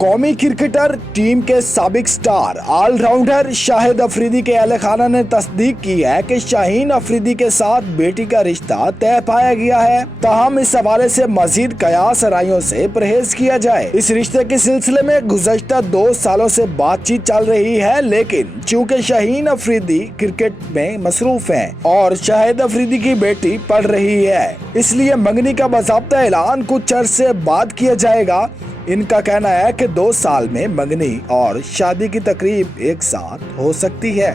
कौमी cricketer team के साबिक स्टार ऑलराउंडर शाहिद अफरीदी के अहल खाना ने तस्दीक की है कि शाहीन अफरीदी के साथ बेटी का रिश्ता तय पाया गया है। ताहम इस हवाले से मजीद कयास रायों से परहेज किया जाए। इस रिश्ते के सिलसिले में गुज़श्ता 2 सालों से बातचीत चल रही है, लेकिन चूँकि शाहीन अफरीदी क्रिकेट में मसरूफ है और शाहिद अफरीदी की बेटी पढ़ रही है, इसलिए मंगनी का बाज़ाब्ता ऐलान कुछ अरसे बाद किया जाएगा। इनका कहना है कि 2 साल में मंगनी और शादी की तकरीब एक साथ हो सकती है।